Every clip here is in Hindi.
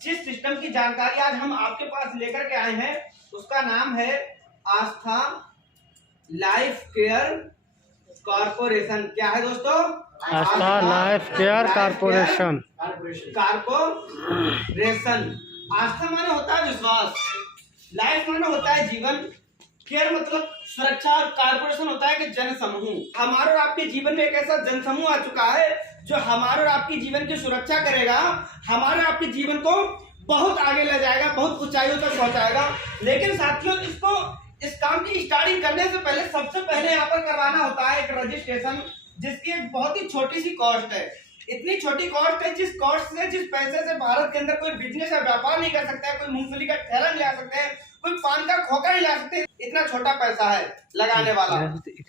जिस सिस्टम की जानकारी आज हम आपके पास लेकर के आए हैं उसका नाम है आस्था लाइफ केयर कॉर्पोरेशन। क्या है दोस्तों? आस्था लाइफ केयर कॉर्पोरेशन। आस्था माने होता है विश्वास, लाइफ माने होता है जीवन, केयर मतलब सुरक्षा, और कॉर्पोरेशन होता है कि जन समूह। हमारे और आपके जीवन में एक ऐसा जन समूह आ चुका है जो हमारे और आपके जीवन की सुरक्षा करेगा, हमारे आपके जीवन को बहुत आगे ले जाएगा, बहुत ऊंचाइयों तक पहुंचाएगा। लेकिन साथियों, इस काम की स्टार्टिंग करने से पहले सबसे पहले यहाँ पर करवाना होता है एक रजिस्ट्रेशन, जिसकी एक बहुत ही छोटी सी कॉस्ट है। इतनी छोटी कॉस्ट है जिस कॉस्ट से, जिस पैसे से भारत के अंदर कोई बिजनेस या व्यापार नहीं कर सकता है, कोई मूंगफली का ठेला नहीं ला सकते हैं, कोई पान का खोखा नहीं ला सकते। इतना छोटा पैसा है लगाने वाला।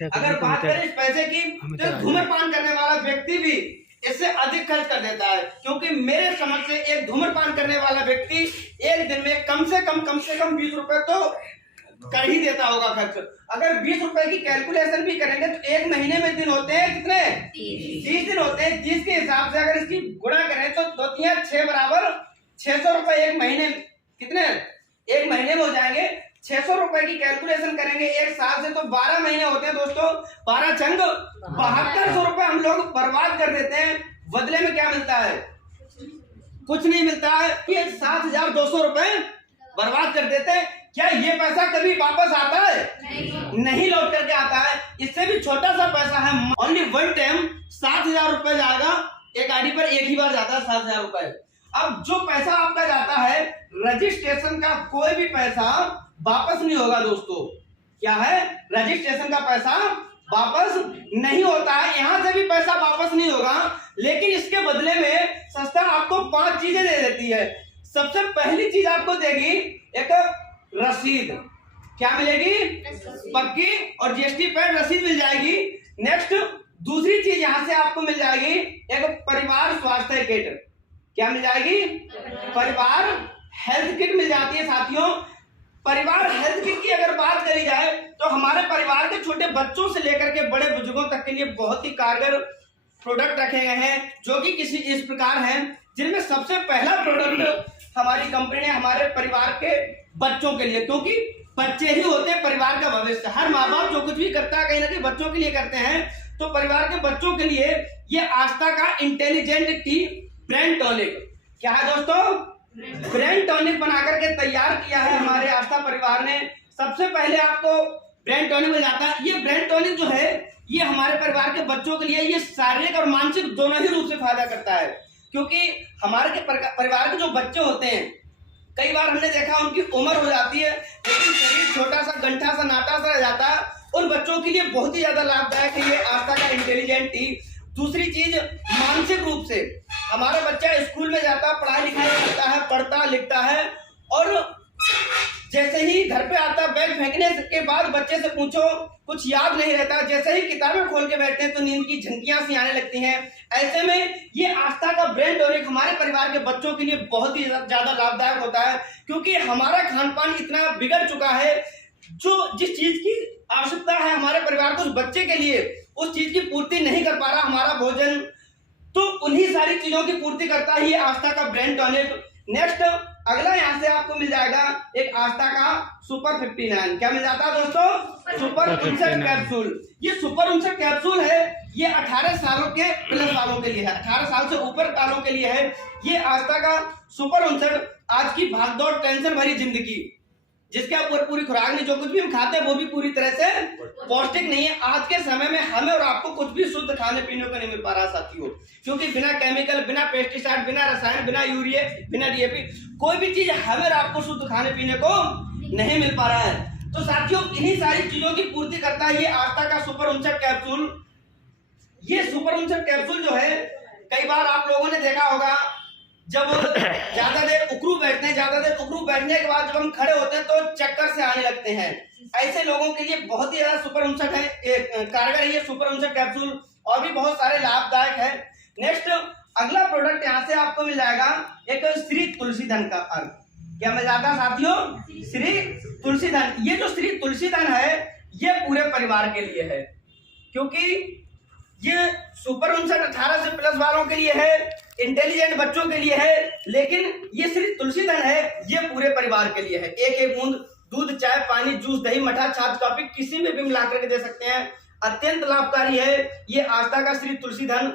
अगर बात करें इस पैसे की तो धूम्रपान करने वाला व्यक्ति भी इससे अधिक खर्च कर देता है, क्योंकि मेरे समझ से एक धूम्रपान करने वाला व्यक्ति एक दिन में कम से कम 20 रुपए तो कर ही देता होगा खर्च। अगर 20 रुपए की कैलकुलेशन भी करेंगे तो एक महीने में दिन होते हैं कितने? 30 दिन होते हैं। 30 के हिसाब से अगर इसकी गुणा करें तो 2 3 6 बराबर 600 रुपए एक महीने, कितने एक महीने में हो जाएंगे। 600 रुपए की कैलकुलेशन करेंगे एक साल से तो 12 महीने होते हैं दोस्तों। 12 चंग 7200 रुपए हम लोग बर्बाद कर देते हैं। बदले में क्या मिलता है? कुछ नहीं मिलता है। ये 7200 रुपए बर्बाद कर देते हैं। क्या ये पैसा कभी वापस आता है? नहीं लौट करके आता है। इससे भी छोटा सा पैसा है, ओनली वन टाइम 7000 रुपए जाएगा। एक आईडी पर एक ही बार जाता है 7000 रुपए। अब जो पैसा आपका जाता है रजिस्ट्रेशन का, कोई भी पैसा वापस नहीं होगा दोस्तों। क्या है? रजिस्ट्रेशन का पैसा वापस नहीं होता है। यहां से भी पैसा वापस नहीं होगा, लेकिन इसके बदले में संस्था आपको 5 चीजें दे देती है। सबसे पहली चीज आपको देगी एक रसीद। क्या मिलेगी? पक्की और जीएसटी पेड रसीद मिल जाएगी। नेक्स्ट दूसरी चीज यहां से आपको मिल जाएगी एक परिवार स्वास्थ्य किट। क्या मिल जाएगी? परिवार हेल्थ किट मिल जाती है साथियों। परिवार हेल्थ किट की अगर बात करी जाए तो हमारे परिवार के छोटे बच्चों से लेकर के बड़े बुजुर्गों तक के लिए बहुत ही कारगर प्रोडक्ट रखे गए हैं, जो कि किसी इस प्रकार हैं, जिनमें सबसे पहला प्रोडक्ट हमारी कंपनी ने हमारे परिवार के बच्चों के लिए, क्योंकि बच्चे ही होते हैं परिवार का भविष्य। हर माँ बाप जो कुछ भी करता है कहीं ना कहीं बच्चों के लिए करते हैं। तो परिवार के बच्चों के लिए ये आस्था का इंटेलिजेंट टी ब्रेन टॉनिक। क्या है दोस्तों? ब्रेन टॉनिक बनाकर के तैयार किया है हमारे आस्था परिवार ने। सबसे पहले आपको ब्रेन टॉनिक मिल जाता है। ये ब्रेन टॉनिक जो है ये हमारे परिवार के बच्चों के लिए ये शारीरिक और मानसिक दोनों ही रूप से फायदा करता है, क्योंकि हमारे के परिवार के जो बच्चे होते हैं कई बार हमने देखा उनकी उम्र हो जाती है लेकिन शरीर छोटा सा गंठा सा नाटा सा रह जाता है। उन बच्चों के लिए बहुत ही ज्यादा लाभदायक है ये आस्था का इंटेलिजेंट टी। दूसरी चीज मानसिक रूप से हमारा बच्चा स्कूल में जाता है, पढ़ाई लिखाई करता है, पढ़ता लिखता है, और जैसे ही घर पे आता बैग फेंकने के बाद बच्चे से पूछो कुछ याद नहीं रहता। जैसे ही किताबें खोल के बैठते हैं तो नींद की झंकियां सी आने लगती हैं। ऐसे में ये आस्था का ब्रेन टॉनिक हमारे परिवार के बच्चों के लिए बहुत ही ज्यादा लाभदायक होता है, क्योंकि हमारा खान पान इतना बिगड़ चुका है। जो जिस चीज की आवश्यकता है हमारे परिवार को उस बच्चे के लिए, उस चीज की पूर्ति नहीं कर पा रहा हमारा भोजन, तो उन्हीं सारी चीजों की पूर्ति करता है ये आस्था का ब्रेन टॉनिक। नेक्स्ट अगला यहां से आपको मिल जाएगा एक आस्था का सुपर 59। क्या मिल जाता है दोस्तों? Super 59 capsule. ये सुपर 59 कैप्सूल है, ये 18 सालों के प्लस वालों के लिए है, 18 साल से ऊपर वालों के लिए है। ये आस्था का सुपर 59 आज की भागदौड़ टेंशन भरी जिंदगी, जिसके ऊपर पूरी खुराक नहीं, जो कुछ भी हम खाते हैं वो भी पूरी तरह से पौष्टिक नहीं है। आज के समय में हमें और आपको कुछ भी शुद्ध खाने पीने को नहीं मिल पा रहा साथियों, क्योंकि बिना केमिकल, बिना पेस्टिसाइड, बिना रसायन, बिना यूरिया, बिना डीएपी कोई भी चीज हमें और आपको शुद्ध खाने पीने को नहीं मिल पा रहा है। तो साथियों इन्हीं सारी चीजों की पूर्ति करता है ये आस्था का सुपर 59 कैप्सूल। ये सुपर 59 कैप्सूल जो है कई बार आप लोगों ने देखा होगा, जब ज्यादा देर उकड़ू बैठते हैं, ज्यादा देर उकड़ू बैठने के बाद जब हम खड़े होते हैं तो चक्कर से आने लगते हैं। ऐसे लोगों के लिए बहुत ही ज्यादा सुपर 59 है, कारगर है ये सुपर 59 कैप्सूल, और भी बहुत सारे लाभदायक है। नेक्स्ट अगला प्रोडक्ट यहाँ से आपको मिल जाएगा एक श्री तुलसी धन का अर्घ। क्या मिल जाता है साथियों? श्री तुलसी धन। ये जो श्री तुलसी धन है ये पूरे परिवार के लिए है, क्योंकि ये सुपर 59 18 से प्लस वालों के लिए है। इंटेलिजेंट बच्चों के लिए है, लेकिन ये सिर्फ तुलसी धन है, ये पूरे परिवार के लिए है। एक एक बूंद दूध, चाय, पानी, जूस, दही, मठा, छाछ, कॉफी किसी में भी मिला करके दे सकते हैं। अत्यंत लाभकारी है ये आस्था का श्री तुलसी धन।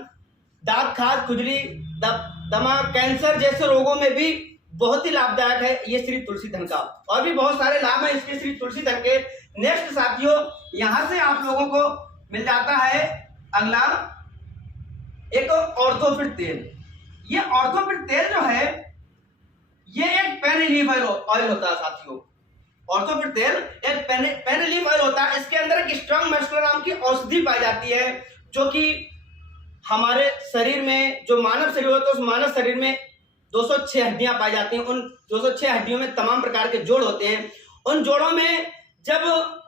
दांत, खाज, खुजली, दमा, कैंसर जैसे रोगों में भी बहुत ही लाभदायक है ये श्री तुलसी धन का। और भी बहुत सारे लाभ हैं इसके श्री तुलसी धन के। नेक्स्ट साथियों, यहां से आप लोगों को मिल जाता है अगला एक ऑर्थोफिट तेल। ये ऑर्थोफिट तेल जो है ये एक पेन रिलीफ ऑयल होता है साथियों। ऑर्थोफिट तेल एक पेन रिलीफ ऑयल होता है। इसके अंदर एक स्ट्रांग मस्कुलर नाम की औषधि पाई जाती है, जो कि हमारे शरीर में, जो मानव शरीर होता है उस मानव शरीर में 206 हड्डियां पाई जाती हैं। उन 206 हड्डियों में तमाम प्रकार के जोड़ होते हैं। उन जोड़ों में जब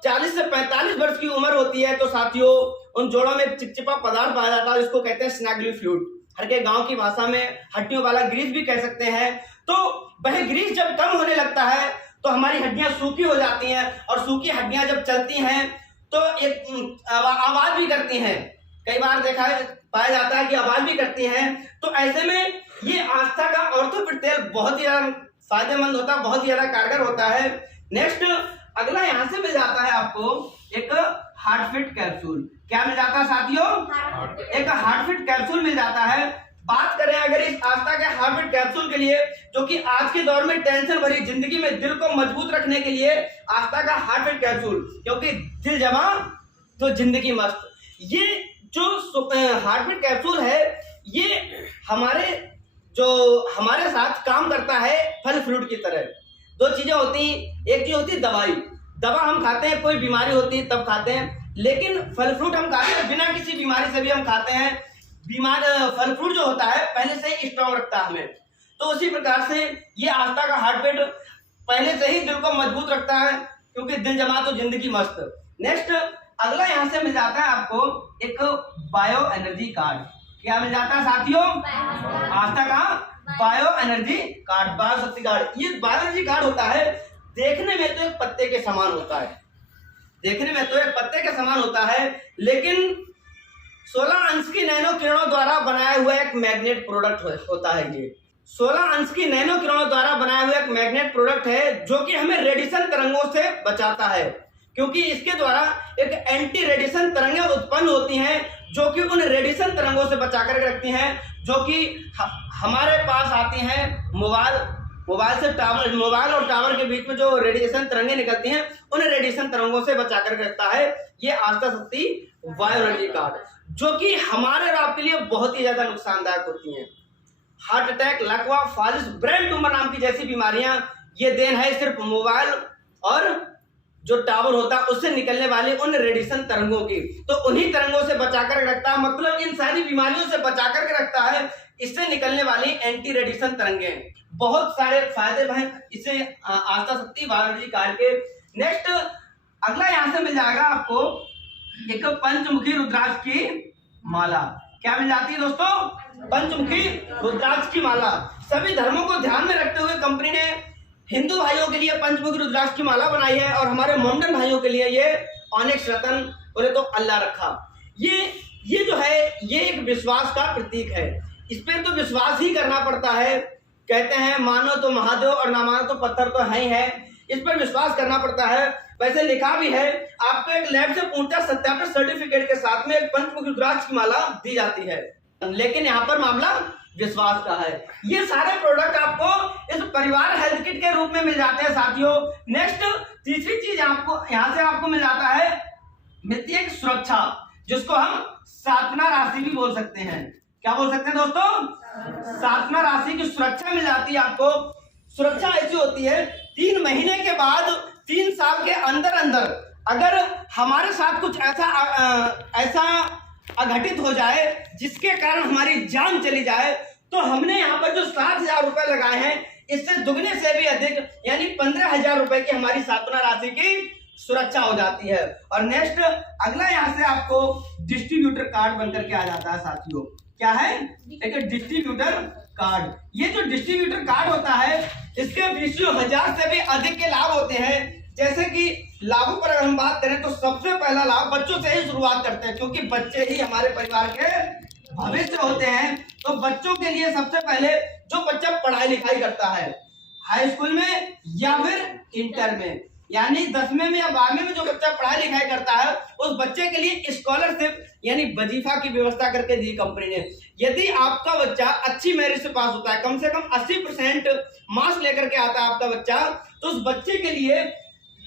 40 से 45 वर्ष की उम्र होती है तो साथियों उन जोड़ों में चिपचिपा पदार्थ पाया जाता है, जिसको कहते हैं स्नैगली फ्लूइड। हर के गांव की भाषा में हड्डियों वाला ग्रीस भी कह सकते हैं। तो वह ग्रीस जब कम होने लगता है तो हमारी हड्डियां सूखी हो जाती हैं, और सूखी हड्डियां जब चलती हैं तो एक आवाज भी करती हैं। कई बार देखा है, पाया जाता है कि आवाज भी करती हैं। तो ऐसे में ये आस्था का ऑर्थोफिट तेल बहुत ही ज्यादा फायदेमंद होता है, बहुत ही ज्यादा कारगर होता है। नेक्स्ट अगला यहां से मिल जाता है आपको एक हार्टफिट कैप्सूल। क्या मिल जाता है साथियों? एक हार्टफिट कैप्सूल मिल जाता है। बात करें अगर इस आस्था के हार्टफिट कैप्सूल के लिए, जो कि आज के दौर में टेंशन भरी जिंदगी में दिल को मजबूत रखने के लिए आस्था का हार्टफिट कैप्सूल, क्योंकि दिल जमा तो जिंदगी मस्त। ये जो हार्टफिट कैप्सूल है ये हमारे साथ काम करता है फल फ्रूट की तरह। दो चीजें होती हैं, एक चीज होती है दवाई। दवा हम खाते हैं, कोई बीमारी होती है तब खाते हैं, लेकिन फल फ्रूट हम खाते हैं बिना किसी बीमारी से भी हम खाते हैं। फल फ्रूट जो होता है पहले से ही स्ट्रॉन्ग रखता है हमें। तो उसी प्रकार से ये आस्था का हार्टफिट पहले से ही दिल को मजबूत रखता है, क्योंकि दिल जमा तो जिंदगी मस्त। नेक्स्ट अगला यहां से मिल जाता है आपको एक बायो एनर्जी कार्ड। क्या मिल जाता है साथियों? आस्था का बायो एनर्जी कार्ड, बायो शक्ति कार्ड। ये बायो एनर्जी कार्ड होता है, देखने में तो एक पत्ते के समान होता है, देखने में तो एक पत्ते के समान होता है, लेकिन 16 अंश की नैनो किरणों द्वारा बनाया हुआ एक मैग्नेट प्रोडक्ट होता है। ये 16 अंश की नैनो किरणों द्वारा बनाया हुआ एक मैग्नेट प्रोडक्ट है, जो कि हमें रेडिएशन तरंगों से बचाता है, क्योंकि इसके द्वारा एक एंटी रेडिएशन तरंगें उत्पन्न होती हैं, जो कि उन रेडिएशन तरंगों से बचाकर रखती हैं, जो कि हमारे पास आती हैं मोबाइल से टावर, मोबाइल और टावर के बीच में जो रेडिएशन तरंगें निकलती हैं उन रेडिएशन तरंगों से बचाकर रखता है ये आस्था शक्ति बायो एनर्जी कार्ड, जो कि हमारे और आपके लिए बहुत ही ज्यादा नुकसानदायक होती हैं। हार्ट अटैक, लकवा, फालिस, ब्रेन ट्यूमर नाम की जैसी बीमारियां ये देन है सिर्फ मोबाइल और जो टावर होता है उससे निकलने वाले उन रेडिएशन तरंगों की। तो उन्हीं तरंगों से बचाकर रखता है, मतलब इन सारी बीमारियों से बचाकर के रखता है इससे निकलने वाली एंटी रेडिएशन तरंगें। बहुत सारे फायदे हैं इसे आस्था शक्ति बायो एनर्जी कार्ड के। नेक्स्ट अगला यहां से मिल जाएगा आपको एक पंचमुखी रुद्राक्ष की माला। क्या मिल जाती है दोस्तों? पंचमुखी रुद्राक्ष की माला। सभी धर्मों को ध्यान में रखते हुए कंपनी ने हिंदू भाइयों के लिए पंचमुखी रुद्राक्ष की माला बनाई है, और हमारे मोमडन भाइयों के लिए ये ऑनिक्स रतन बोले तो अल्लाह रखा। ये जो है ये एक विश्वास का प्रतीक है, इस पर तो विश्वास ही करना पड़ता है। कहते हैं मानो तो महादेव और ना मानो तो पत्थर तो है ही है, इस पर विश्वास करना पड़ता है। वैसे लिखा भी है आपको एक लैब से पूर्णतः सत्यापित सर्टिफिकेट के साथ में एक पंचमुखी रुद्राक्ष की माला दी जाती है, लेकिन यहाँ पर मामला विश्वास का है। ये सारे प्रोडक्ट आपको इस परिवार हेल्थ किट के रूप में मिल जाते हैं साथियों। नेक्स्ट तीसरी चीज यहाँ से आपको मिल जाता है, मिलती है सुरक्षा, जिसको हम साधना राशि भी बोल सकते हैं। क्या बोल सकते हैं दोस्तों? साधना राशि की सुरक्षा मिल जाती है आपको। सुरक्षा ऐसी होती है 3 महीने के बाद 3 साल के अंदर अगर हमारे साथ कुछ ऐसा अघटित हो जाए जिसके कारण हमारी जान चली जाए, तो हमने यहाँ पर जो 7,000 रुपए लगाए हैं इससे दुगने से भी अधिक यानी 15,000 रुपए की हमारी साधना राशि की सुरक्षा हो जाती है। और नेक्स्ट अगला यहाँ से आपको डिस्ट्रीब्यूटर कार्ड बनकर के आ जाता है साथियों। क्या है? एक डिस्ट्रीब्यूटर कार्ड। ये जो डिस्ट्रीब्यूटर कार्ड होता है इसके 20,000 से भी अधिक के लाभ होते हैं। जैसे कि लाभों पर अगर हम बात करें तो सबसे पहला लाभ बच्चों से ही शुरुआत करते हैं, क्योंकि बच्चे ही हमारे परिवार के भविष्य होते हैं, तो बच्चों के लिए सबसे पहले जो बच्चा पढ़ाई लिखाई करता है हाई स्कूल में या फिर इंटर में, यानी 10वीं में या 12वीं में जो बच्चा पढ़ाई लिखाई करता है उस बच्चे के लिए स्कॉलरशिप यानी वजीफा की व्यवस्था करके दी कंपनी ने। यदि आपका बच्चा अच्छी मेरिट से पास होता है, कम से कम 80% मार्क्स लेकर के आता है आपका बच्चा, तो उस बच्चे के लिए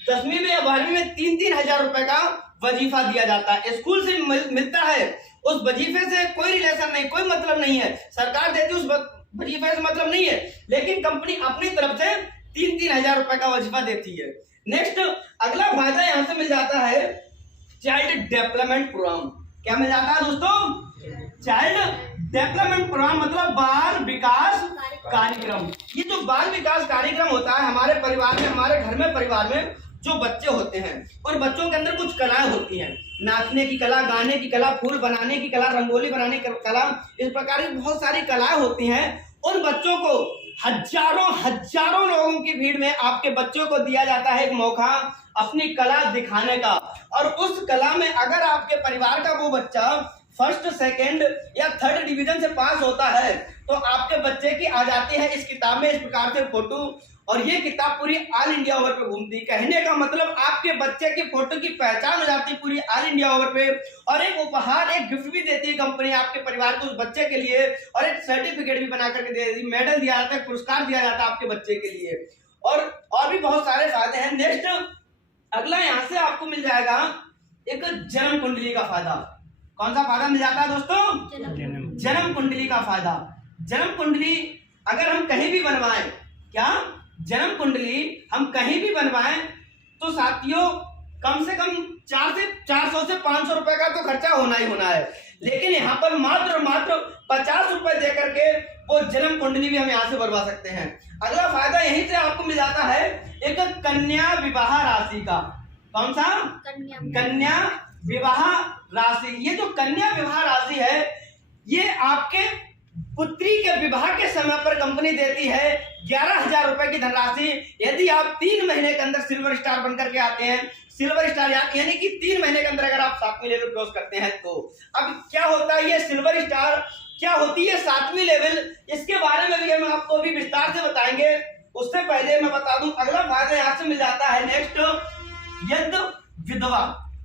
10वीं में या 12वीं में 3-3 हजार रुपए का वजीफा दिया जाता है, स्कूल से मिलता है। उस वजीफे से कोई रिलेशन नहीं, कोई मतलब नहीं है, सरकार देती उस वजीफे से मतलब नहीं है, लेकिन कंपनी अपनी तरफ से 3-3 हजार रुपए का वजीफा देती है। नेक्स्ट अगला फायदा यहां से मिल जाता है चाइल्ड डेवलपमेंट प्रोग्राम। क्या मिल जाता है दोस्तों? चाइल्ड डेवलपमेंट प्रोग्राम मतलब बाल विकास कार्यक्रम। ये जो बाल विकास कार्यक्रम होता है हमारे परिवार में, हमारे घर में, परिवार में जो बच्चे होते हैं और बच्चों के अंदर कुछ कलाएं होती हैं, नाचने की कला, गाने की कला, फूल बनाने की कला, रंगोली बनाने की कला, इस प्रकार की बहुत सारी कलाएं होती हैं। उन बच्चों को हजारों लोगों की भीड़ में आपके बच्चों को दिया जाता है एक मौका अपनी कला दिखाने का, और उस कला में अगर आपके परिवार का वो बच्चा फर्स्ट, सेकंड या थर्ड डिवीजन से पास होता है तो आपके बच्चे की आ जाती है इस किताब में इस प्रकार से फोटो, और ये किताब पूरी ऑल इंडिया ओवर पे घूमती। कहने का मतलब आपके बच्चे की फोटो की पहचान हो जाती है पूरी ऑल इंडिया ओवर पे, और एक उपहार, एक गिफ्ट भी देती है कंपनी आपके परिवार को उस बच्चे के लिए, और एक सर्टिफिकेट भी बना करके दे देती है, मेडल दिया जाता है, पुरस्कार दिया जाता है आपके बच्चे के लिए, और भी बहुत सारे फायदे हैं। नेक्स्ट अगला यहां से आपको मिल जाएगा एक जन्म कुंडली का फायदा। कौन सा फायदा मिल जाता है दोस्तों? जन्म कुंडली का फायदा। जन्म कुंडली अगर हम कहीं भी बनवाएं, क्या जन्म कुंडली हम कहीं भी बनवाएं तो साथियों कम से कम 400 से 500 रुपए का तो खर्चा होना ही होना है, लेकिन यहाँ पर मात्र 50 रुपए दे करके वो जन्म कुंडली भी हम यहाँ से बनवा सकते हैं। अगला फायदा यहीं से आपको मिल जाता है एक कन्या विवाह राशि का। कौन सा? कन्या विवाह राशि। ये जो कन्या विवाह राशि है ये आपके पुत्री के विवाह के समय पर कंपनी देती है 11,000 रुपए की धनराशि। यदि आप 3 महीने के अंदर सिल्वर स्टार बनकर के आते हैं, सिल्वर स्टार यानी कि 3 महीने के अंदर अगर आप 7वीं लेवल क्रॉस करते हैं तो अब क्या होता है, ये सिल्वर स्टार क्या होती है 7वीं लेवल, इसके बारे में भी हम आपको भी विस्तार से बताएंगे। उससे पहले मैं बता दूं अगला फायदा यहां से मिल जाता है नेक्स्ट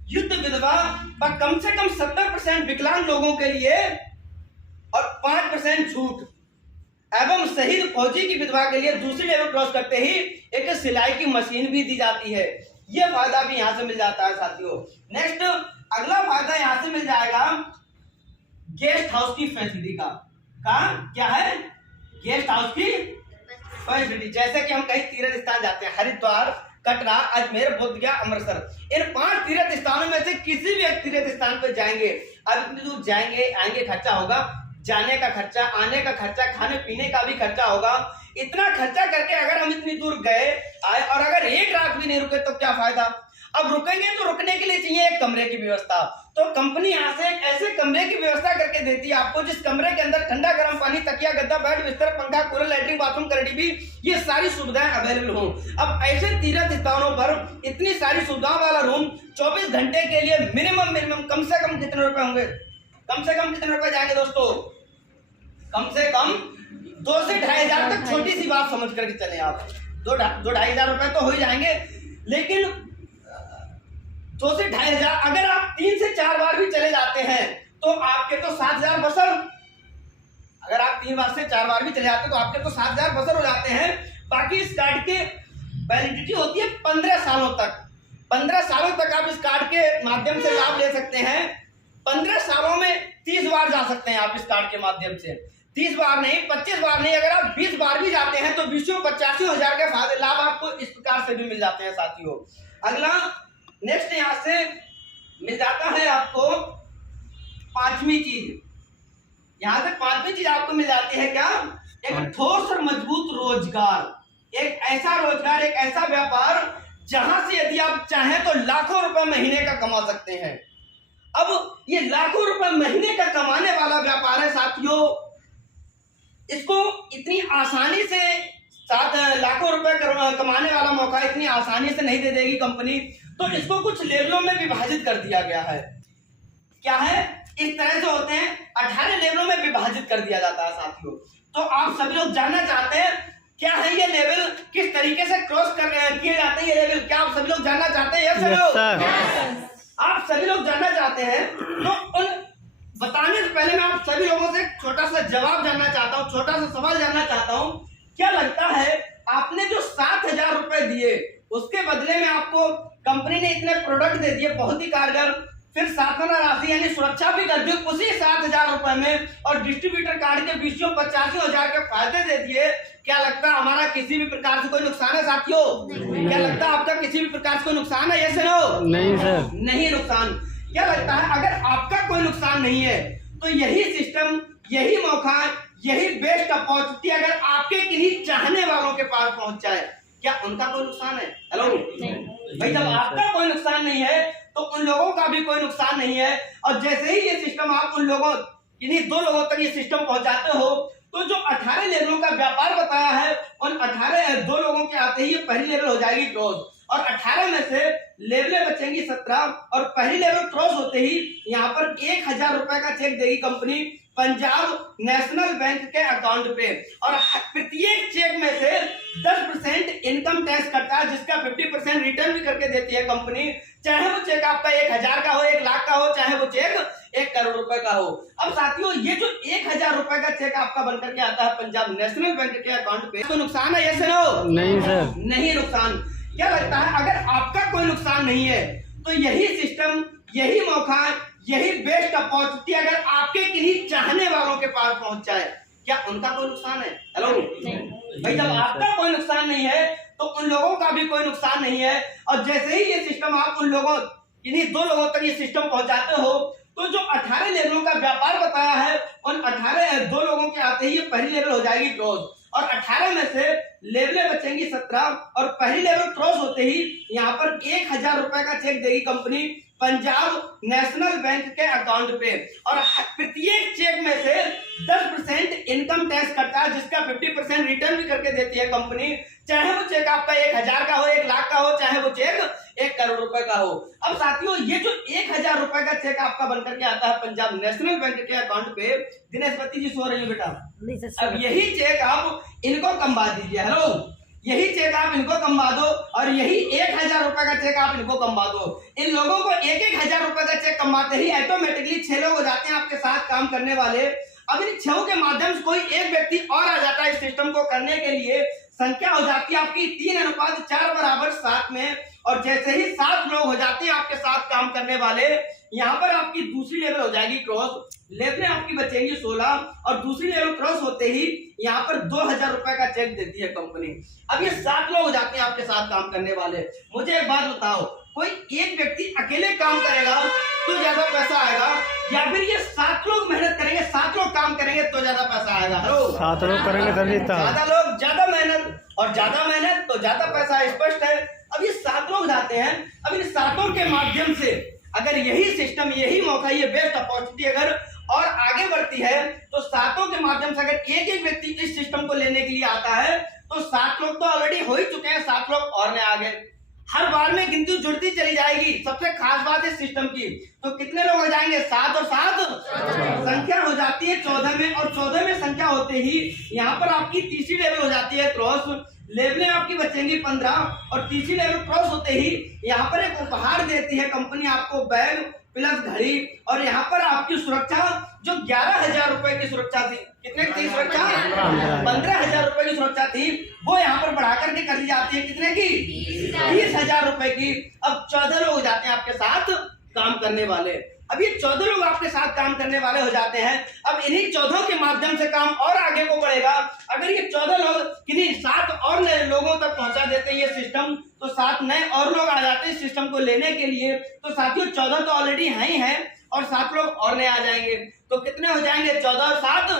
युद्ध विधवा पर कम से कम 70% विकलांग लोगों के लिए और 5% छूट, एवं शहीद फौजी की विधवा के लिए दूसरी लेवल क्रॉस करते ही एक सिलाई की मशीन भी दी जाती है। यह फायदा भी यहां से मिल जाता है साथियों। नेक्स्ट अगला फायदा यहां से मिल जाएगा गेस्ट हाउस की फैसिलिटी का। क्या है? गेस्ट हाउस की फैसिलिटी। जैसे कि हम कहीं तीर्थ स्थान जाते हैं, हरिद्वार, कटरा, अजमेर, बोधगया, अमृतसर, इन 5 तीर्थ स्थानों में से किसी भी एक तीर्थ स्थान पर जाएंगे, अब इतनी दूर जाएंगे आएंगे खर्चा होगा, जाने का खर्चा, आने का खर्चा, खाने पीने का भी खर्चा होगा। इतना खर्चा करके अगर हम इतनी दूर गए आए और अगर एक रात भी नहीं रुके तो क्या फायदा? अब रुकेंगे तो रुकने के लिए चाहिए एक कमरे की व्यवस्था, तो कंपनी यहाँ से ऐसे कमरे की व्यवस्था करके देती है आपको जिस कमरे के अंदर ठंडा गर्म पानी, तकिया, गद्दा, बेड, बिस्तर, पंखा, कूलर, लैट्रिन, बाथरूम, भी ये सारी सुविधाएं अवेलेबल हो। अब ऐसे तीर्थ स्थानों पर इतनी सारी सुविधाओं वाला रूम 24 घंटे के लिए मिनिमम कम से कम कितने रुपए होंगे? कम से कम कितने रुपए जाएंगे दोस्तों? कम से कम 2 से 2.5 हजार तक, छोटी सी बात समझ करके चले आप, 2-2.5 हजार रुपए तो हो ही जाएंगे, लेकिन 2 से 2.5 हजार अगर आप 3 से 4 बार भी चले जाते हैं तो आपके तो 7,000 बसर, अगर आप 3 बार से 4 बार भी चले जाते हैं तो आपके तो 7,000 बसर हो जाते हैं। बाकी इस कार्ड की वैलिडिटी होती है 15 सालों तक। 15 सालों तक आप इस कार्ड के माध्यम से लाभ ले सकते हैं। 15 सालों में 30 बार जा सकते हैं आप इस कार्ड के माध्यम से, 30 बार नहीं, 25 बार नहीं, अगर आप 20 बार भी जाते हैं तो 85 हजार के फायदे लाभ आपको इस प्रकार से भी मिल जाते हैं साथियों। अगला नेक्स्ट यहां से मिल जाता है आपको 5वीं चीज, यहां से 5वीं चीज आपको मिल जाती है क्या? एक ठोस और मजबूत रोजगार, एक ऐसा रोजगार, एक ऐसा व्यापार जहां से यदि आप चाहें तो लाखों रुपए महीने का कमा सकते हैं। अब ये लाखों रुपए महीने का कमाने वाला व्यापार है साथियों, इसको इतनी आसानी से लाखों रुपए कमाने वाला मौका इतनी आसानी से नहीं दे देगी कंपनी, तो इसको कुछ लेवलों में विभाजित कर दिया गया है। क्या है? इस तरह से होते हैं, 18 लेवलों में विभाजित कर दिया जाता है साथियों। तो आप सभी लोग जानना चाहते हैं क्या है ये लेवल, किस तरीके से क्रॉस किए जाते हैं ये लेवल, क्या आप सभी लोग जानना चाहते हैं? आप सभी लोग जानना चाहते हैं। तो उन बताने से पहले मैं आप सभी लोगों से छोटा सा जवाब जानना चाहता हूँ, छोटा सा सवाल जानना चाहता हूँ। क्या लगता है आपने जो 7,000 रुपए दिए उसके बदले में आपको कंपनी ने इतने प्रोडक्ट दे दिए बहुत ही कारगर, फिर साथना राशि यानी सुरक्षा भी कर दी उसी 7,000 रुपए में, और डिस्ट्रीब्यूटर कार्ड के 85,000 के फायदे दे दिए। क्या लगता है हमारा किसी भी प्रकार से कोई नुकसान है साथियों? क्या लगता है आपका किसी भी प्रकार से कोई नुकसान है? Yes no? नहीं सर, नहीं नुकसान। क्या लगता है अगर आपका कोई नुकसान नहीं है तो यही सिस्टम, यही मौका, यही बेस्ट अपॉर्चुनिटी अगर आपके किन्हीं चाहने वालों के पास पहुंच जाए, क्या उनका कोई नुकसान है? हेलो भाई, जब आपका कोई नुकसान नहीं है तो उन लोगों का भी कोई नुकसान नहीं है। और जैसे ही ये सिस्टम आप उन लोगों, किन्हीं 2 लोगों तक ये सिस्टम पहुंचाते हो, तो जो 18 लेवलों का व्यापार बताया है उन 2 लोगों के आते ही ये पहली लेवल हो जाएगी क्रॉस, और 18 में से लेवलें बचेंगी 17, और पहली लेवल क्रॉस होते ही यहाँ पर 1,000 रुपए का चेक देगी कंपनी पंजाब नेशनल बैंक के अकाउंट पे, और प्रत्येक चेक में से 10% इनकम टैक्स कटता है, जिसका 50% रिटर्न भी करके देती है कंपनी। चाहे वो चेक आपका 1,000 का हो, 1 लाख का हो, चाहे वो चेक 1 करोड़ रुपए का हो। अब साथियों ये जो 1,000 रुपए का चेक आपका बनकर के आता है पंजाब नेशनल बैंक के अकाउंट पे, तो नुकसान है? Yes no? नहीं सर, नहीं नुकसान। क्या लगता है अगर आपका कोई नुकसान नहीं है तो यही सिस्टम, यही मौका, यही बेस्ट अपॉर्चुनिटी अगर आपके किन्हीं चाहने वालों के पास पहुंच जाए, क्या उनका कोई नुकसान है? हेलो भाई, जब आपका कोई नुकसान नहीं है तो उन लोगों का भी कोई नुकसान नहीं है। और जैसे ही ये सिस्टम आप उन लोगों, किन्हीं 2 लोगों तक ये सिस्टम पहुंचाते हो, तो जो 18 लेवलों का व्यापार बताया है उन 2 लोगों के आते ही ये पहली लेवल हो जाएगी क्रॉस, और 18 में से लेवलें बचेंगी 17, और पहली लेवल क्रॉस होते ही यहाँ पर 1,000 रुपए का चेक देगी कंपनी पंजाब नेशनल बैंक के अकाउंट पे, और प्रत्येक चेक में से 10% इनकम टैक्स कटता है, जिसका 50% रिटर्न भी करके देती है कंपनी। चाहे वो चेक आपका 1,000 का हो, 1 लाख का हो, चाहे वो चेक 1 करोड़ रुपए का हो। अब साथियों ये जो 1,000 रुपए का चेक आपका बनकर के आता है पंजाब नेशनल बैंक के अकाउंट पे, दिनेश पति जी सो रही है बेटा, अब यही चेक आप इनको कमवा दीजिए। हेलो, यही चेक आप इनको कमवा दो, और यही 1,000 रुपए का चेक आप इनको कमवा दो। इन लोगों को 1,000 रुपए का चेक कमाते ही ऑटोमेटिकली 6 लोग हो जाते हैं आपके साथ काम करने वाले। अब इन 6 के माध्यम से कोई एक व्यक्ति और आ जाता है इस सिस्टम को करने के लिए, संख्या हो जाती है आपकी 3:4 बराबर 7 में, और जैसे ही 7 लोग हो जाते हैं आपके साथ काम करने वाले, यहाँ पर आपकी दूसरी लेवल हो जाएगी क्रॉस, लेवलें आपकी बचेंगी 16, और दूसरी लेवल क्रॉस होते ही यहाँ पर 2,000 रुपए का चेक देती है कंपनी। अब ये 7 लोग हो जाते हैं आपके साथ काम करने वाले। मुझे एक बात बताओ, कोई एक व्यक्ति अकेले काम करेगा तो ज्यादा पैसा आएगा, या फिर ये 7 लोग मेहनत करेंगे, 7 लोग काम करेंगे तो ज्यादा पैसा आएगा? 7 लोग करेंगे तभी ज्यादा लोग ज्यादा मेहनत, और ज्यादा मेहनत तो ज्यादा पैसा, स्पष्ट है। अब ये 7 लोग जाते हैं, अब इन 7 के माध्यम से अगर यही सिस्टम, यही मौका, ये बेस्ट अपॉर्चुनिटी अगर और आगे बढ़ती है, तो 7 के माध्यम से अगर एक एक व्यक्ति इस सिस्टम को लेने के लिए आता है, तो 7 लोग तो ऑलरेडी हो ही चुके हैं, 7 लोग और नए आ गए। हर बार में गिनती जुड़ती चली जाएगी। सबसे खास बात है सिस्टम की, तो कितने लोग हो जाएंगे? 7 और 7 संख्या हो जाती है 14 में, और 14 में संख्या होते ही यहाँ पर आपकी तीसरी लेवल हो जाती है क्रॉस, लेवलें आपकी बचेंगी 15, और तीसरी लेवल क्रॉस होते ही यहाँ पर एक उपहार देती है कंपनी आपको, बैग प्लस घड़ी, और यहाँ पर आपकी सुरक्षा जो 11,000 रुपए की सुरक्षा थी, कितने की सुरक्षा? 15,000 रुपए की सुरक्षा थी, वो यहाँ पर बढ़ा करके कर दी जाती है कितने की? 30,000 रुपए की। अब 14 लोग हो जाते हैं आपके साथ काम करने वाले। अब ये 14 लोग आपके साथ काम करने वाले हो जाते हैं। अब इन्हीं 14 के माध्यम से काम और आगे को बढ़ेगा। अगर ये 14 लोग किन्हीं 7 और नए लोगों तक पहुंचा देते हैं ये सिस्टम, तो 7 नए और लोग आ जाते हैं इस सिस्टम को लेने के लिए। तो साथियों 14 तो ऑलरेडी हैं ही हैं, और 7 लोग और नए आ जाएंगे, तो कितने हो जाएंगे? 14 और 7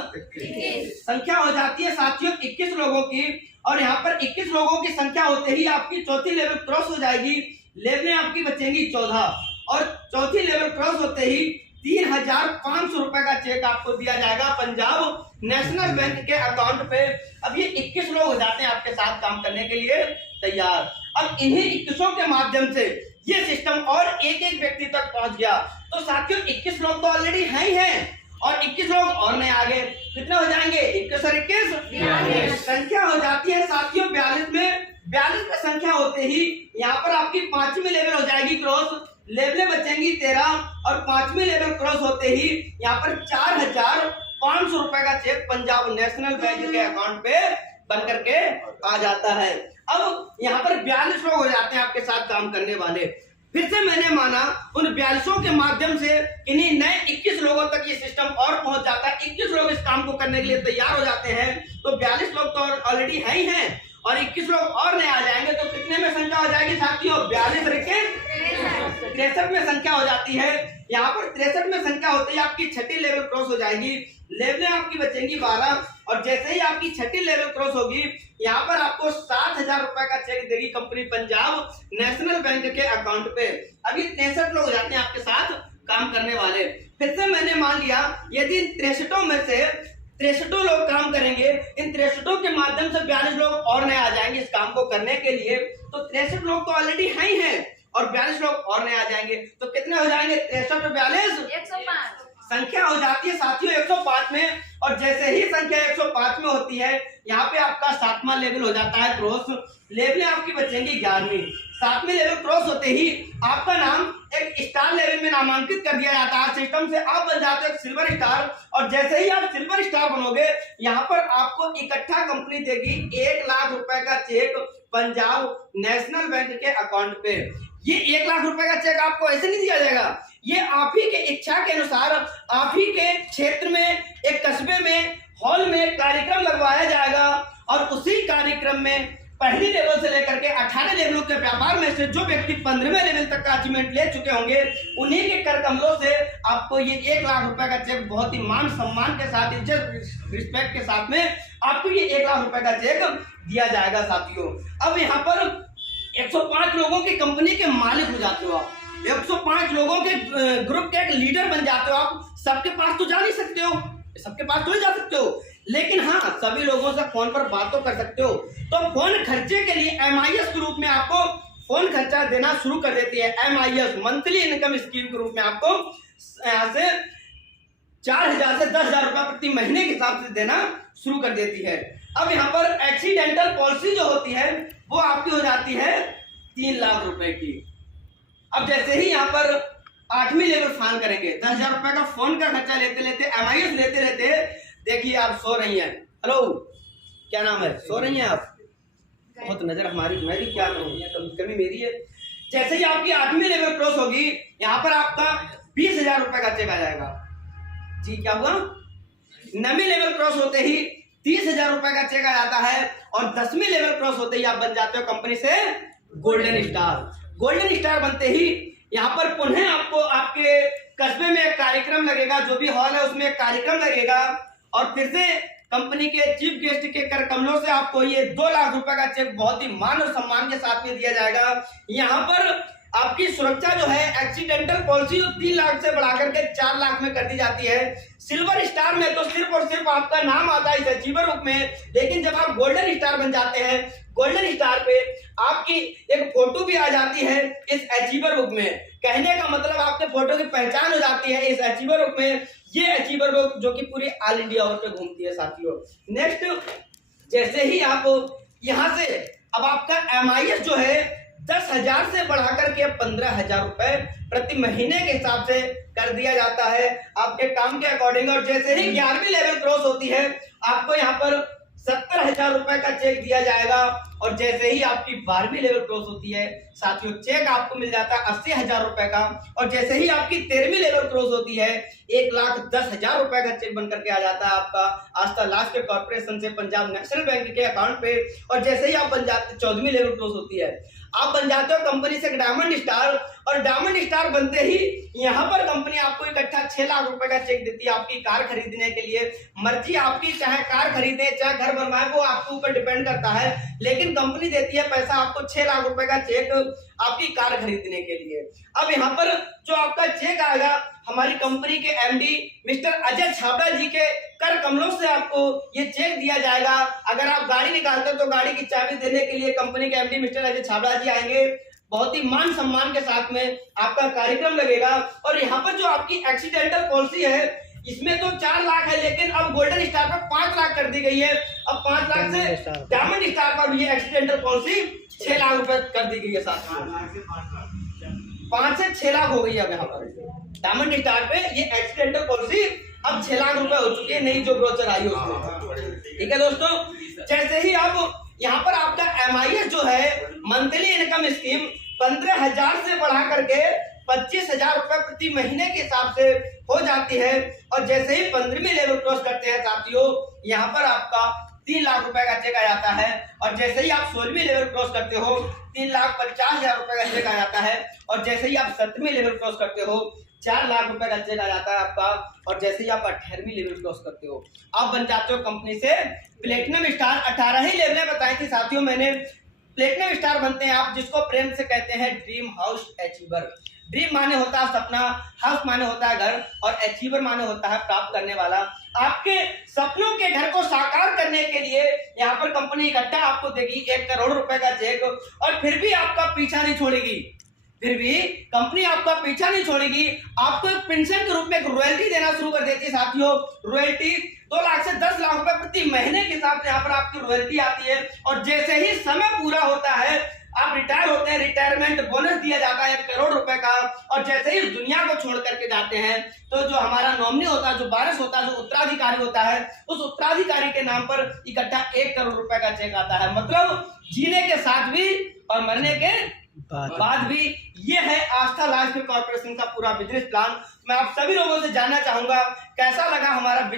संख्या हो जाती है साथियों 21 लोगों की, और यहाँ पर 21 लोगों की संख्या होते ही आपकी चौथी लेवल क्रॉस हो जाएगी। लेवलें आपकी बचेंगी 14, और चौथी लेवल क्रॉस होते ही 3,500 रुपए का चेक आपको दिया जाएगा पंजाब नेशनल बैंक के अकाउंट पे। अब ये 21 लोग हो जाते हैं आपके साथ काम करने के लिए तैयार। अब इन्हीं 21 के माध्यम से ये सिस्टम और एक एक व्यक्ति तक पहुंच गया। तो साथियों 21 लोग तो ऑलरेडी हैं ही हैं और 21 लोग और नए आ गए। कितने हो जाएंगे? 21 और 21 संख्या हो जाती है साथियों 42 में। 42 में संख्या होते ही यहाँ पर आपकी 5वीं लेवल हो जाएगी क्रॉस, लेवलें बचेंगी 13 और 5वीं लेवल क्रॉस होते ही यहाँ पर 4,500 रुपए का चेक पंजाब नेशनल बैंक के अकाउंट पे बन करके आ जाता है। अब यहाँ पर 42 लोग हो जाते हैं आपके साथ काम करने वाले। फिर से मैंने माना उन 42 के माध्यम से इन्हीं नए 21 लोगों तक ये सिस्टम और पहुंच जाता है। 21 लोग इस काम को करने के लिए तैयार हो जाते हैं। तो 42 लोग तो ऑलरेडी है ही हैं और 21 लोग और नए आ जाएंगे। तो कितने में संख्या हो जाएगी साथियों? 42 रखे 63 में संख्या हो जाती है। यहाँ पर 63 में संख्या होती है आपकी छठी लेवल क्रॉस हो जाएगी, लेवलें आपकी बचेंगी 12 और जैसे ही आपकी छठी लेवल क्रॉस होगी यहाँ पर आपको 7,000 रुपए का चेक देगी कंपनी पंजाब नेशनल बैंक के अकाउंट पे। अभी 63 लोग हो जाते हैं आपके साथ काम करने वाले। फिर से मैंने मान लिया यदि इन 63 में से 63 लोग काम करेंगे, इन 63 के माध्यम से 42 लोग और नए आ जाएंगे इस काम को करने के लिए। तो 63 लोग तो ऑलरेडी है ही हैं और 42 लोग और नए आ जाएंगे। तो कितने हो जाएंगे? 63 और 42 105 संख्या हो जाती है साथियों 105 में। और जैसे ही संख्या 105 में होती है यहाँ पे आपका 7वां लेवल हो जाता है क्रॉस, लेवलें आपकी बचेंगी 11वीं। 7वें लेवल क्रॉस होते ही आपका नाम एक स्टार लेवल में नामांकित कर दिया जाता है सिस्टम से। आप बन जाते हो एक सिल्वर स्टार और जैसे ही आप सिल्वर स्टार बनोगे यहाँ पर आपको इकट्ठा कंपनी देगी 1 लाख रुपए का चेक पंजाब नेशनल बैंक के अकाउंट पे। ये 1 लाख रुपए का चेक आपको ऐसे नहीं दिया जाएगा, ये आप ही के इच्छा के अनुसार आप ही के क्षेत्र में एक कस्बे में हॉल में कार्यक्रम लगवाया जाएगा और उसी कार्यक्रम में पहली लेवल से लेकर के 18 लेवलों के व्यापार में से जो व्यक्ति 15वें लेवल तक का अचीवमेंट ले चुके होंगे उन्हीं के कर कमलों से आपको ये 1 लाख रुपए का चेक बहुत ही मान सम्मान के साथ, इज्जत रिस्पेक्ट के साथ में आपको ये 1 लाख रुपए का चेक दिया जाएगा साथियों। अब यहाँ पर 105 लोगों की कंपनी के मालिक हो जाते हो आप, 105 लोगों के ग्रुप के एक लीडर बन जाते हो आप। सबके पास तो जा नहीं सकते हो, सबके पास तो नहीं जा सकते हो, लेकिन हाँ सभी लोगों से फोन पर बात तो कर सकते हो। तो फोन खर्चे के लिए MIS के रूप में आपको फोन खर्चा देना शुरू कर देती है। MIS मंथली इनकम स्कीम के रूप में आपको यहाँ से 4,000 से 10,000 रुपए प्रति महीने के हिसाब से देना शुरू कर देती है। अब यहाँ पर एक्सीडेंटल पॉलिसी जो होती है वो आपकी हो जाती है 3 लाख रुपए की। अब जैसे ही यहाँ पर 8वीं लेवल फाइन करेंगे 10,000 रुपए का फोन का खर्चा लेते लेते MIS लेते लेते, देखिए आप सो रही हैं, हेलो क्या नाम है, सो रही हैं आप, बहुत नजर हमारी, मैं भी क्या करूँ, कमी मेरी है। जैसे ही आपकी 8वीं लेवल क्रॉस होगी यहाँ पर आपका 20,000 रुपए का चेक आ जाएगा जी। क्या हुआ? 9वीं लेवल क्रॉस होते ही 30,000 रुपए का चेक आ जाता है और 10वीं लेवल क्रॉस होते ही आप बन जाते हो कंपनी से गोल्डन स्टार। गोल्डन स्टार बनते ही यहाँ पर पुनः आपको आपके कस्बे में एक कार्यक्रम लगेगा, जो भी हॉल है उसमें एक कार्यक्रम लगेगा और फिर से कंपनी के चीफ गेस्ट के कर कमलों से आपको ये 2 लाख रुपए का चेक बहुत ही मान और सम्मान के साथ में दिया जाएगा। यहाँ पर आपकी सुरक्षा जो है एक्सीडेंटल पॉलिसी 3 लाख से बढ़ाकर के 4 लाख में कर दी जाती है। सिल्वर स्टार में तो सिर्फ और सिर्फ आपका नाम आता है इस अचीवर बुक में, लेकिन जब आप गोल्डन स्टार बन जाते हैं गोल्डन स्टार पे आपकी एक फोटो भी आ जाती है इस अचीवर बुक में। कहने का मतलब आपके फोटो की पहचान हो जाती है इस अचीवर बुक में। ये अचीवर बुक जो कि पूरी ऑल इंडिया पे घूमती है साथियों। नेक्स्ट, जैसे ही आप यहाँ से अब आपका MIS जो है 10,000 से बढ़ाकर के 15,000 रुपए प्रति महीने के हिसाब से कर दिया जाता है आपके काम के अकॉर्डिंग। और जैसे ही 11वीं लेवल क्रॉस होती है आपको यहाँ पर 70,000 रुपए का चेक दिया जाएगा और जैसे ही आपकी 12वीं लेवल क्रॉस होती है साथियों चेक आपको मिल जाता है 80,000 रुपए का। और जैसे ही आपकी 13वीं लेवल क्रॉस होती है 1,10,000 रुपए का चेक बनकर के आ जाता है आपका आस्था लास्ट के कॉर्पोरेशन से पंजाब नेशनल बैंक के अकाउंट पे। और जैसे ही आप बन जाते 14वीं लेवल क्रॉस होती है आप बन जाते हो कंपनी से डायमंड स्टार। और डायमंड स्टार बनते ही यहाँ पर कंपनी आपको इकट्ठा 6 लाख रुपए का चेक देती है आपकी कार खरीदने के लिए। मर्जी आपकी, चाहे कार खरीदे चाहे घर बनवाए वो आपके ऊपर डिपेंड करता है, लेकिन कंपनी देती है पैसा आपको 6 लाख रुपए का चेक आपकी कार खरीदने के लिए। अब यहाँ पर जो आपका चेक आएगा हमारी कंपनी के MD मिस्टर अजय छाबड़ा जी के कर कमलों से आपको ये चेक दिया जाएगा। अगर आप गाड़ी निकालते हो तो गाड़ी की चाबी देने के लिए कंपनी के MD मिस्टर अजय छाबड़ा जी आएंगे। बहुत ही मान सम्मान के साथ में आपका कार्यक्रम लगेगा। और यहाँ पर जो आपकी एक्सीडेंटल पॉलिसी है इसमें तो 4 लाख है, लेकिन अब गोल्डन स्टार पर 5 लाख कर दी गई है। अब 5 लाख से डायमंड स्टार पर भी ये एक्सीडेंटल पॉलिसी 6 लाख रुपए कर दी गई है। साथ में 5 से 6 लाख हो गई है अब यहाँ पर डायमंड स्टार पे ये एक्सीडेंटल पॉलिसी अब 6 लाख रुपए हो चुकी है, नई जो ब्रोचर आई है उसमें। ठीक है दोस्तों, जैसे ही अब यहाँ पर आपका MIS जो है मंथली इनकम स्कीम 15,000 से बढ़ा करके 25,000 रुपए प्रति महीने के हिसाब से हो जाती है। और जैसे ही 15वीं लेवल क्रॉस करते हैं साथियों, यहाँ पर आपका 3 लाख रुपए का चेक आ जाता है। और जैसे ही आप 16वीं लेवल क्रॉस करते हो 3,50,000 रुपए का चेक आ जाता है। और जैसे ही आप 17वीं लेवल क्रॉस करते हो 4 लाख रुपए का चेक आ जाता है आपका। और जैसे ही आप 18वीं लेवल क्रॉस करते हो आप बन जाते हो कंपनी से प्लेटिनम स्टार। 18 ही लेवलें बताई थी साथियों मैंने। प्लेटिनम स्टार बनते हैं आप, जिसको प्रेम से कहते हैं ड्रीम हाउस अचीवर। ड्रीम माने होता है सपना, हाउस माने होता है घर, और अचीवर माने होता है प्राप्त करने वाला। आपके सपनों के घर को साकार करने के लिए यहाँ पर कंपनी इकट्ठा आपको देगी 1 करोड़ रुपए का चेक। और फिर भी आपका पीछा नहीं छोड़ेगी, फिर भी कंपनी आपका पीछा नहीं छोड़ेगी। आपको एक पेंशन के रूप में एक रॉयल्टी देना शुरू कर देती है साथियों। रॉयल्टी 2 लाख से 10 लाख रुपए प्रति महीने के हिसाब से यहाँ पर आपकी रॉयल्टी आती है। और जैसे ही समय पूरा होता है आप रिटायर होते हैं, रिटायरमेंट बोनस दिया जाता है 1 करोड़ रुपए का। और जैसे ही इस दुनिया को छोड़ करके जाते हैं तो जो हमारा नॉमिनी होता है, जो वारिस होता है, जो उत्तराधिकारी होता है, उस उत्तराधिकारी के नाम पर इकट्ठा 1 करोड़ रुपए का चेक आता है। मतलब जीने के साथ भी और मरने के बाद भी। ये है आस्था लाइफ कॉर्पोरेशन का पूरा बिजनेस प्लान। मैं आप सभी लोगों से जानना चाहूंगा कैसा लगा हमारा